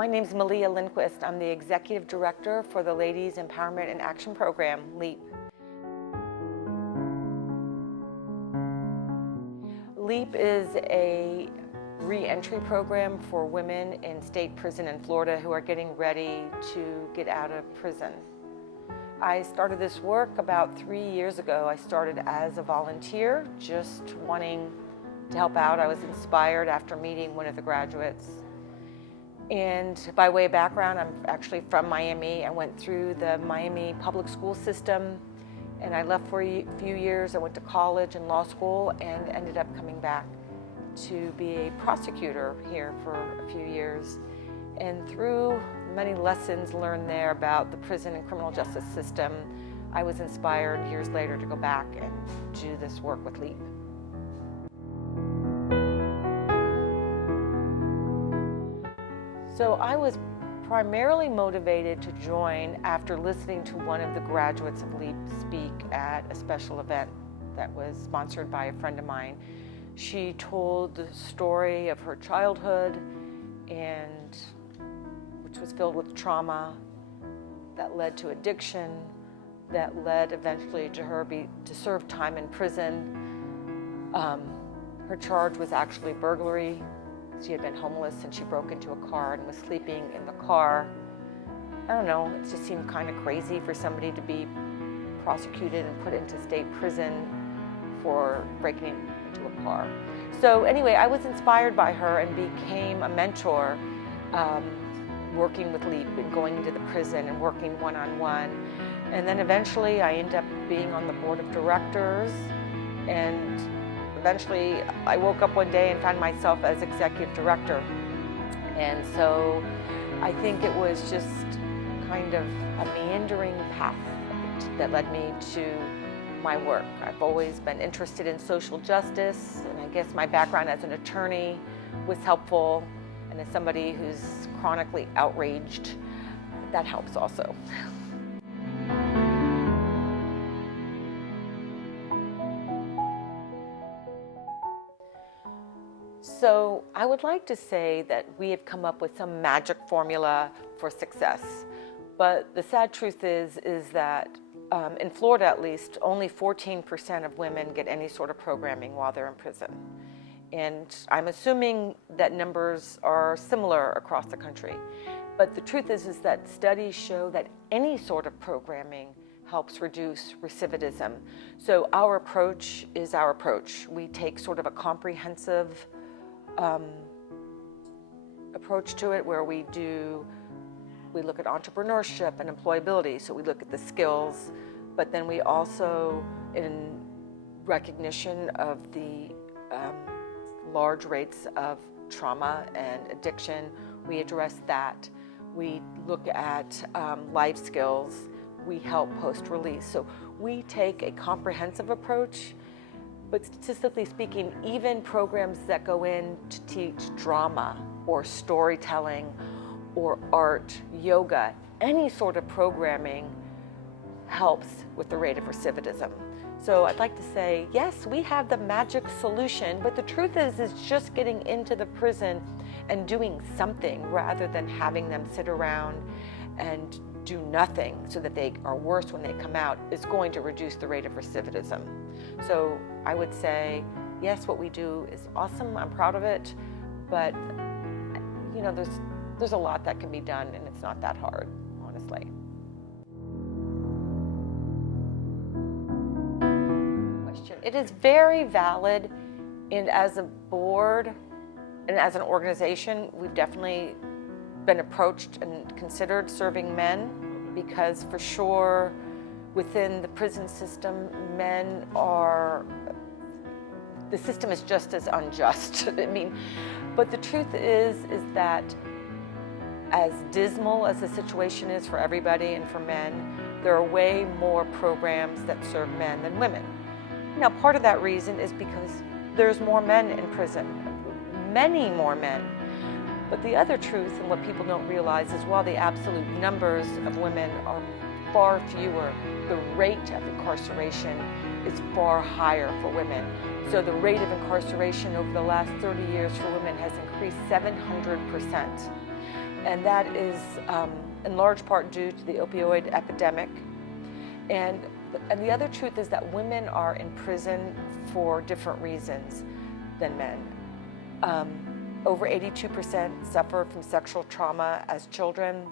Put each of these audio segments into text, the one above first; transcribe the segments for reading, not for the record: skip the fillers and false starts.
My name's Mahlia Lindquist. I'm the Executive Director for the Ladies Empowerment and Action Program, LEAP. LEAP is a re-entry program for women in state prison in Florida who are getting ready to get out of prison. I started this work about 3 years ago. I started as a volunteer, just wanting to help out. I was inspired after meeting one of the graduates. And by way of background, I'm actually from Miami. I went through the Miami public school system, and I left for a few years. I went to college and law school and ended up coming back to be a prosecutor here for a few years. And through many lessons learned there about the prison and criminal justice system, I was inspired years later to go back and do this work with LEAP. So I was primarily motivated to join after listening to one of the graduates of LEAP speak at a special event that was sponsored by a friend of mine. She told the story of her childhood, and which was filled with trauma that led to addiction, that led eventually to her to serve time in prison. Her charge was actually burglary. She had been homeless and she broke into a car and was sleeping in the car. I don't know, it just seemed kind of crazy for somebody to be prosecuted and put into state prison for breaking into a car. So anyway, I was inspired by her and became a mentor, working with LEAP and going into the prison and working one-on-one. And then eventually I ended up being on the board of directors, and eventually I woke up one day and found myself as executive director. And so I think it was just kind of a meandering path that led me to my work. I've always been interested in social justice, and I guess my background as an attorney was helpful, and as somebody who's chronically outraged, that helps also. So I would like to say that we have come up with some magic formula for success, but the sad truth is that in Florida at least, only 14% of women get any sort of programming while they're in prison. And I'm assuming that numbers are similar across the country. But the truth is that studies show that any sort of programming helps reduce recidivism. So our approach is our approach. We take sort of a comprehensive approach to it, where we look at entrepreneurship and employability. So we look at the skills, but then we also, in recognition of the large rates of trauma and addiction, we address that. We look at life skills. We help post-release. So we take a comprehensive approach. But statistically speaking, even programs that go in to teach drama or storytelling or art, yoga, any sort of programming helps with the rate of recidivism. So I'd like to say, yes, we have the magic solution, but the truth is just getting into the prison and doing something rather than having them sit around and do nothing so that they are worse when they come out is going to reduce the rate of recidivism. So I would say, yes, what we do is awesome. I'm proud of it, but you know, there's a lot that can be done, and it's not that hard, honestly. It is very valid, and as a board and as an organization, we've definitely been approached and considered serving men, because for sure within the prison system, the system is just as unjust. I mean, but the truth is that as dismal as the situation is for everybody and for men, there are way more programs that serve men than women. Now, part of that reason is because there's more men in prison, many more men. But the other truth, and what people don't realize, is while the absolute numbers of women are far fewer, the rate of incarceration is far higher for women. So the rate of incarceration over the last 30 years for women has increased 700%. And that is in large part due to the opioid epidemic. And the other truth is that women are in prison for different reasons than men. Over 82% suffer from sexual trauma as children.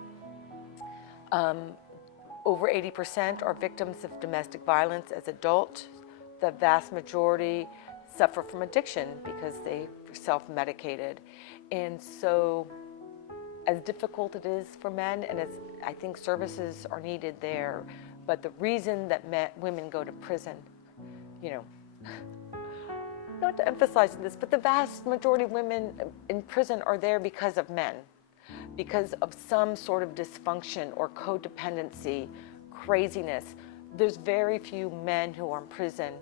Over 80% are victims of domestic violence as adults. The vast majority suffer from addiction because they are self-medicated. And so, as difficult it is for men, and as I think services are needed there, but the reason that women go to prison, you know, not to emphasize this, but the vast majority of women in prison are there because of men, because of some sort of dysfunction or codependency, craziness. There's very few men who are in prison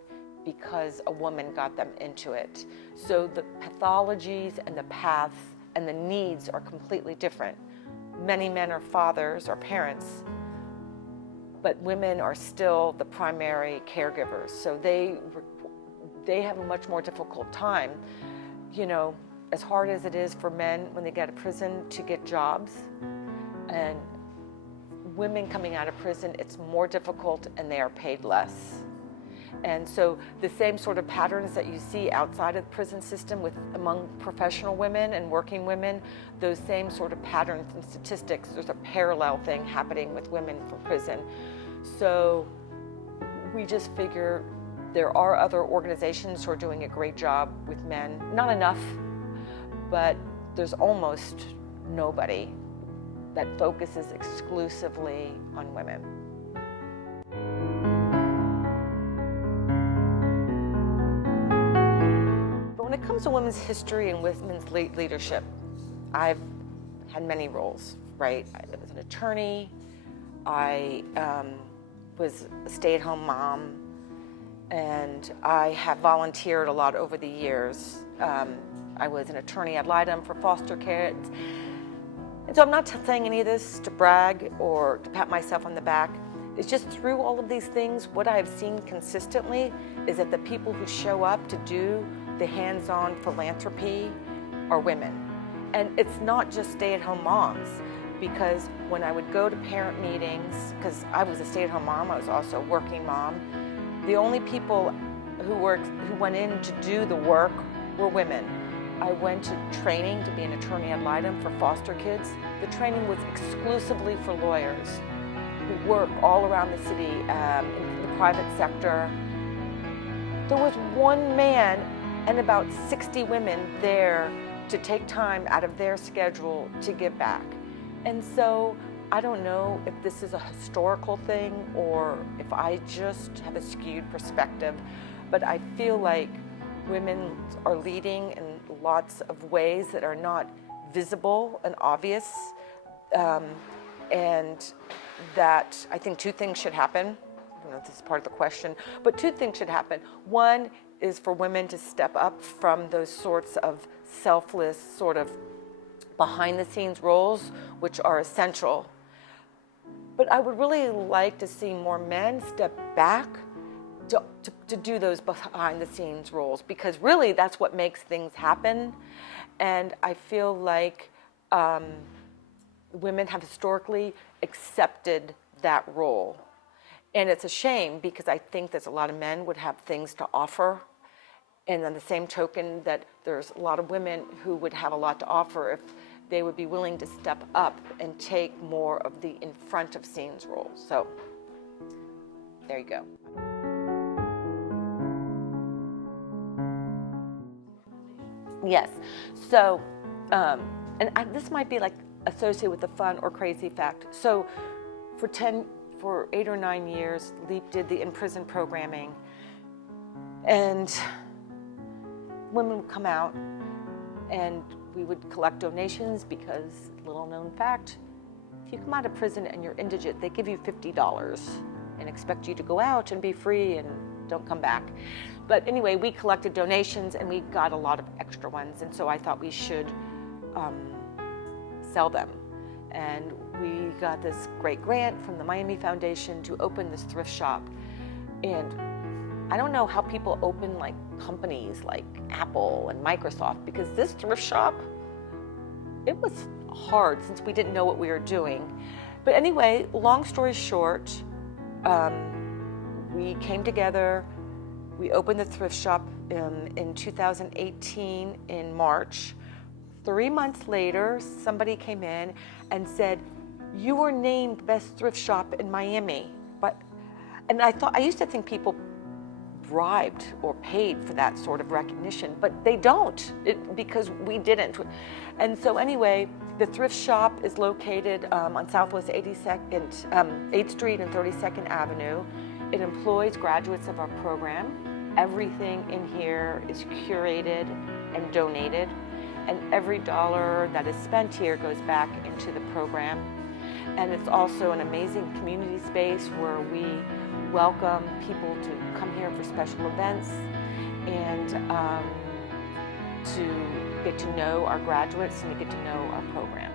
because a woman got them into it. So the pathologies and the paths and the needs are completely different. Many men are fathers or parents, but women are still the primary caregivers. So they have a much more difficult time. You know, as hard as it is for men when they get out of prison to get jobs, and women coming out of prison, it's more difficult and they are paid less. And so the same sort of patterns that you see outside of the prison system among professional women and working women, those same sort of patterns and statistics, there's a parallel thing happening with women for prison. So we just figure there are other organizations who are doing a great job with men. Not enough, but there's almost nobody that focuses exclusively on women. But when it comes to women's history and women's leadership, I've had many roles, right? I was an attorney, I was a stay-at-home mom, and I have volunteered a lot over the years. I was an attorney ad litem for foster kids. And so I'm not saying any of this to brag or to pat myself on the back. It's just through all of these things, what I've seen consistently is that the people who show up to do the hands-on philanthropy are women. And it's not just stay-at-home moms, because when I would go to parent meetings, because I was a stay-at-home mom, I was also a working mom, the only people who went in to do the work were women. I went to training to be an attorney ad litem for foster kids. The training was exclusively for lawyers who work all around the city in the private sector. There was one man and about 60 women there to take time out of their schedule to give back. And so I don't know if this is a historical thing or if I just have a skewed perspective, but I feel like women are leading in lots of ways that are not visible and obvious, and that I think two things should happen. I don't know if this is part of the question, but two things should happen. One is for women to step up from those sorts of selfless, sort of behind-the-scenes roles, which are essential. But I would really like to see more men step back to do those behind-the-scenes roles, because really that's what makes things happen. And I feel like women have historically accepted that role. And it's a shame, because I think there's a lot of men would have things to offer. And on the same token, that there's a lot of women who would have a lot to offer if they would be willing to step up and take more of the in front of scenes roles. So there you go. Yes. So, this might be like associated with the fun or crazy fact. So for 8 or 9 years, LEAP did the in-prison programming, and women would come out and we would collect donations, because, little known fact, if you come out of prison and you're indigent, they give you $50 and expect you to go out and be free and don't come back. But anyway, we collected donations and we got a lot of extra ones, and so I thought we should sell them. And we got this great grant from the Miami Foundation to open this thrift shop. And I don't know how people open like companies like Apple and Microsoft, because this thrift shop, it was hard since we didn't know what we were doing. But anyway, long story short, we came together. We opened the thrift shop in 2018 in March. 3 months later, somebody came in and said, "You were named best thrift shop in Miami." And I used to think people bribed or paid for that sort of recognition, but they don't, because we didn't. And so anyway, the thrift shop is located on Southwest 8th Street and 32nd Avenue. It employs graduates of our program. Everything in here is curated and donated, and every dollar that is spent here goes back into the program. And it's also an amazing community space where we welcome people to come here for special events and to get to know our graduates and to get to know our program.